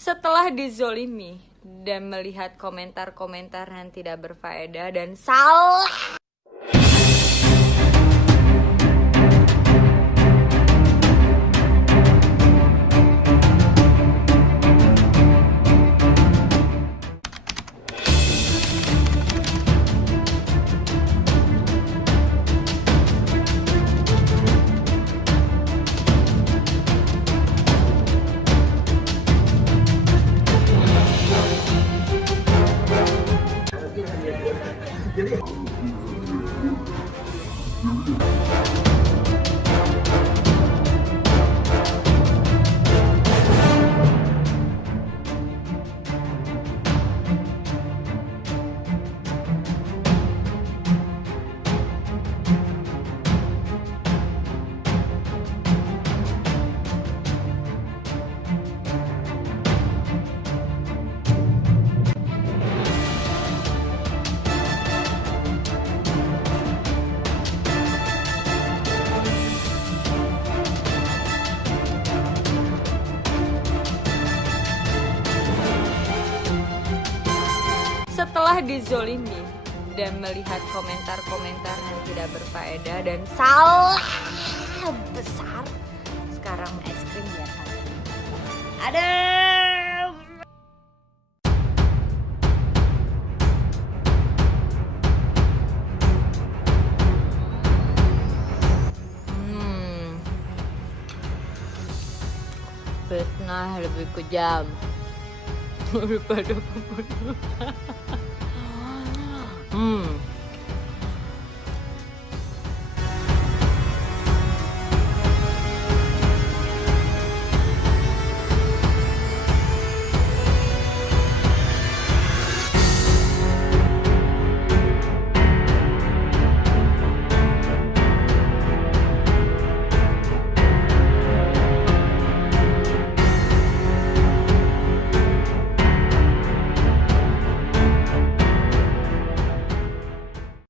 Setelah dizolimi dan melihat komentar-komentar yang tidak berfaedah dan salah. Setelah dizolimi dan melihat komentar-komentar yang tidak berfaedah dan salah besar, sekarang es krim biasa. Ada. Fitnah lebih kejam daripada pembunuhan.